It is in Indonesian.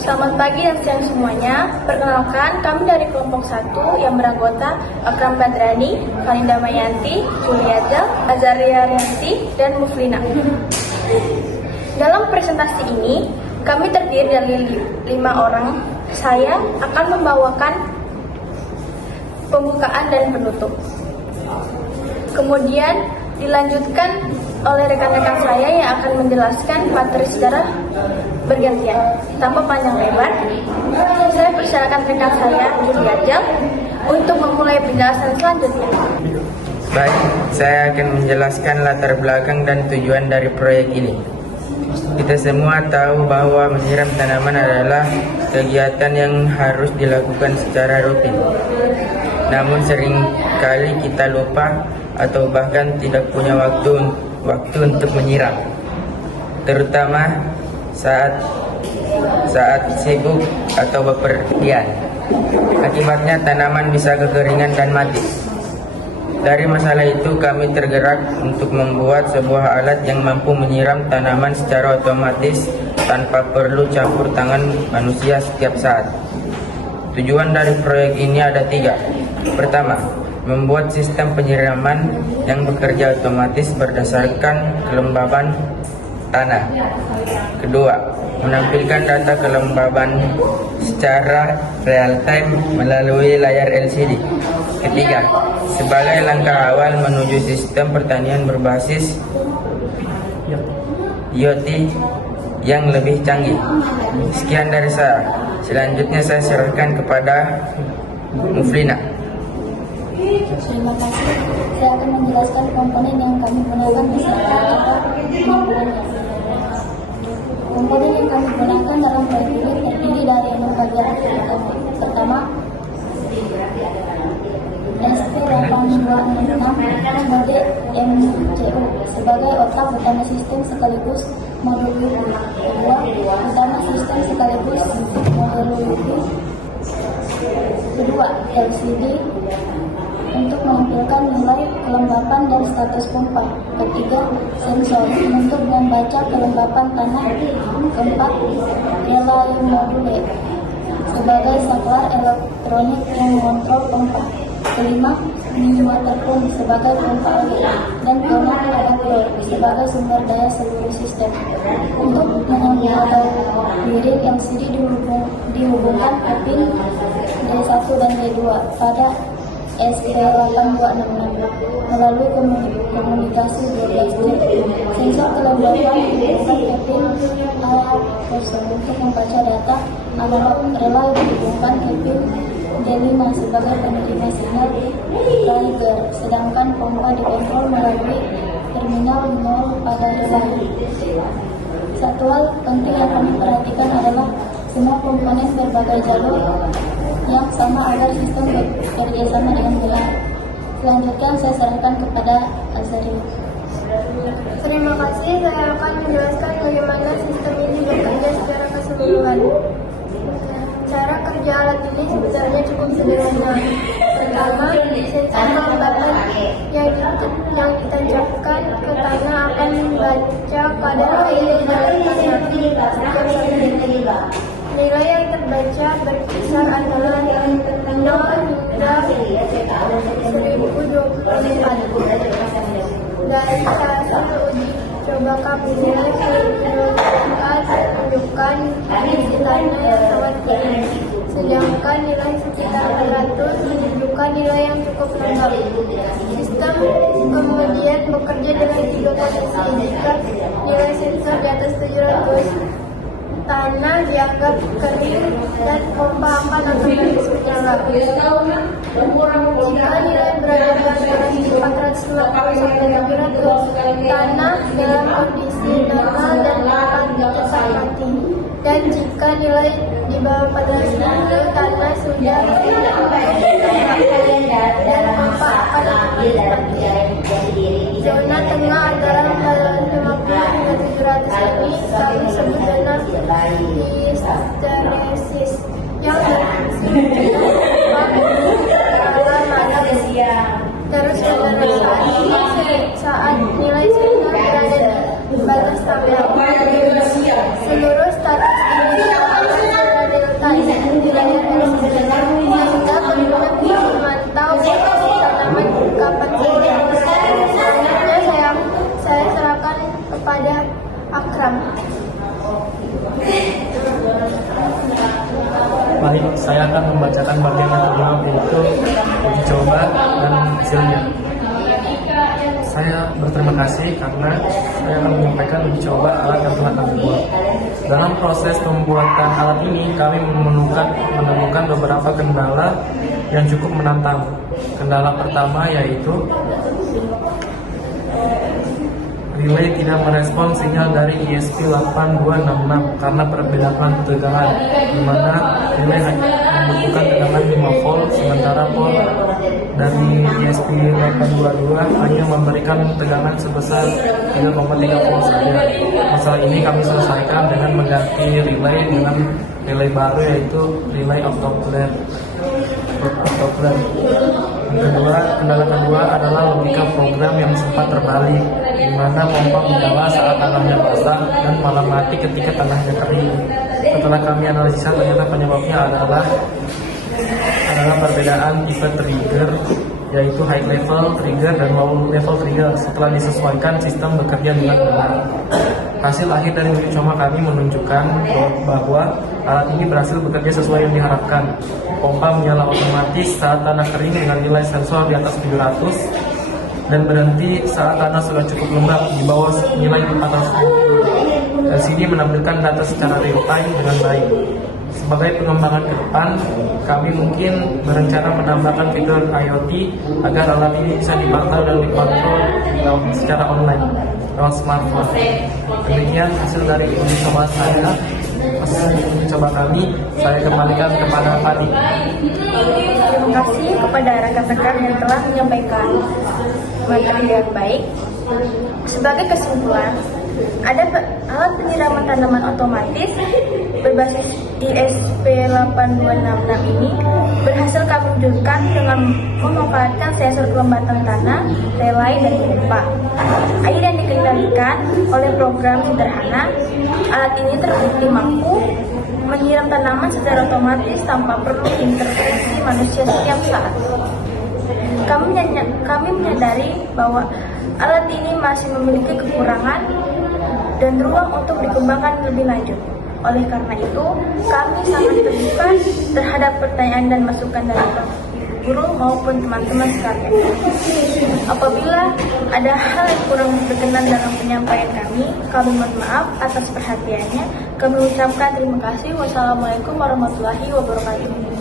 Selamat pagi dan siang semuanya. Perkenalkan, kami dari kelompok 1 yang beranggota Akram Badrani, Falinda Mayanti, Juliaza, Azaria Rianti, dan Muflina. Dalam presentasi ini, kami terdiri dari 5 orang. Saya akan membawakan pembukaan dan penutup. Kemudian dilanjutkan oleh rekan-rekan saya yang akan menjelaskan materi secara bergantian. Tanpa panjang lebar, saya persilakan rekan saya, Juliaza, untuk memulai penjelasan selanjutnya. Baik, saya akan menjelaskan latar belakang dan tujuan dari proyek ini. Kita semua tahu bahwa menyiram tanaman adalah kegiatan yang harus dilakukan secara rutin. Namun seringkali kita lupa atau bahkan tidak punya waktu untuk menyiram, terutama saat sibuk atau bepergian. Akibatnya tanaman bisa kekeringan dan mati. Dari masalah itu kami tergerak untuk membuat sebuah alat yang mampu menyiram tanaman secara otomatis tanpa perlu campur tangan manusia setiap saat. Tujuan dari proyek ini ada 3. Pertama, membuat sistem penyiraman yang bekerja otomatis berdasarkan kelembaban tanah. Kedua, menampilkan data kelembaban secara real time melalui layar LCD. Ketiga, sebagai langkah awal menuju sistem pertanian berbasis IoT yang lebih canggih. Sekian dari saya. Selanjutnya saya serahkan kepada Muflina. Terima kasih. Saya akan menjelaskan komponen yang kami gunakan beserta kemampuannya. Komponen yang kami gunakan dalam proyek ini terdiri dari 6 bagian utama. Pertama, SP8266 mode MCU sebagai otak utama sistem sekaligus modul UV. Kedua, utama sistem sekaligus modul UV. Kedua, LCD untuk menampilkan nilai kelembapan dan status pompa. Ketiga, sensor untuk membaca kelembapan tanah. Keempat, relay module sebagai saklar elektronik yang mengontrol pompa. Kelima, mini water pump sebagai pompa air, dan keenam, adaptor sebagai sumber daya seluruh sistem. Untuk menyambungkan diri LCD dihubungkan ke pin D1 dan D2 pada SP8266 melalui komunikasi 12G. Sensor kelembapan dihubungkan ke pin A0 untuk membaca data analog. Relay dihubungkan ke pin D5 sebagai penerima sinyal Geiger, sedangkan pompa dikontrol melalui terminal 0 pada relay. Satu hal penting yang kami perhatikan adalah semua komponen berbagai jalur yang sama agar sistem bekerja sama dengan benar. Selanjutnya saya serahkan kepada Azaria. Terima kasih, saya akan menjelaskan bagaimana sistem ini bekerja secara keseluruhan. Cara kerja alat ini sebenarnya cukup sederhana. Pertama, sensor kelembapan yang ditancapkan ke tanah akan membaca kadar air di dalam tanah. Nilai yang terbaca berkisar antara 0 hingga 1024. Dari hasil uji coba kami nilai menunjukkan kondisi tanah yang sangat tinggi, sedangkan nilai sekitar 400 menunjukkan nilai yang cukup lembab. Sistem kemudian bekerja dengan 3 kondisi. Jika nilai sensor di atas 700, tanah dianggap kering dan pompa akan terus menyala. Jika nilai berada pada 450 sampai 700, tanah dalam kondisi normal dan akan cepat mati. Dan jika nilai di bawah 450, tanah sudah dan pompa akan mati. Zona tengah adalah 50 hingga 700 ini kami sebut zona hysteresis yang terus saat nilai sensor berada di batas standar. Seluruh status ini hutan di layar LCD sehingga pengguna bisa memantau tanaman kapan saja. Selanjutnya saya serahkan kepada Akram. Baik, saya akan membacakan bagian yang kedua, yaitu uji coba dan hasilnya. Saya berterima kasih karena saya akan menyampaikan uji coba alat yang telah kami buat. Dalam proses pembuatan alat ini, kami menemukan beberapa kendala yang cukup menantang. Kendala pertama yaitu relay tidak merespon sinyal dari ESP8266 karena perbedaan tegangan, di mana relay hanya membutuhkan tegangan 5 volt, sementara port dari ESP822 hanya memberikan tegangan sebesar 3,3 volt saja. Masalah ini kami selesaikan dengan mengganti relay dengan relay baru, yaitu relay octopler. Kendala kedua adalah logika program yang sempat terbalik, di mana pompa menyala saat tanahnya basah dan malah mati ketika tanahnya kering. Setelah kami analisa, ternyata penyebabnya adalah perbedaan tipe trigger, yaitu high level trigger dan low level trigger. Setelah disesuaikan, sistem bekerja dengan benar. Hasil akhir dari uji coba kami menunjukkan bahwa alat ini berhasil bekerja sesuai yang diharapkan. Pompa menyala otomatis saat tanah kering dengan nilai sensor di atas 700 dan berhenti saat tanah sudah cukup lembab di bawah nilai 450. LCD menampilkan data secara real time dengan baik. Sebagai pengembangan ke depan, kami mungkin berencana menambahkan fitur IoT agar alat ini bisa dipantau dan dikontrol secara online lewat smartphone. Demikian hasil dari uji coba saya. Uji coba kami, saya kembalikan kepada Fadi. Terima kasih kepada rekan-rekan yang telah menyampaikan materi dengan baik. Sebagai kesimpulan, ada alat penyiraman tanaman otomatis berbasis ESP8266 ini berhasil kami wujudkan dengan memanfaatkan sensor kelembapan tanah, relay, dan pompa. Air yang dikendalikan oleh program sederhana, alat ini terbukti mampu menyiram tanaman secara otomatis tanpa perlu intervensi manusia setiap saat. Kami menyadari bahwa alat ini masih memiliki kekurangan dan ruang untuk dikembangkan lebih lanjut. Oleh karena itu, kami sangat terbuka terhadap pertanyaan dan masukan dari guru maupun teman-teman sekalian. Apabila ada hal yang kurang berkenan dalam penyampaian kami mohon maaf atas perhatiannya. Kami ucapkan terima kasih. Wassalamualaikum warahmatullahi wabarakatuh.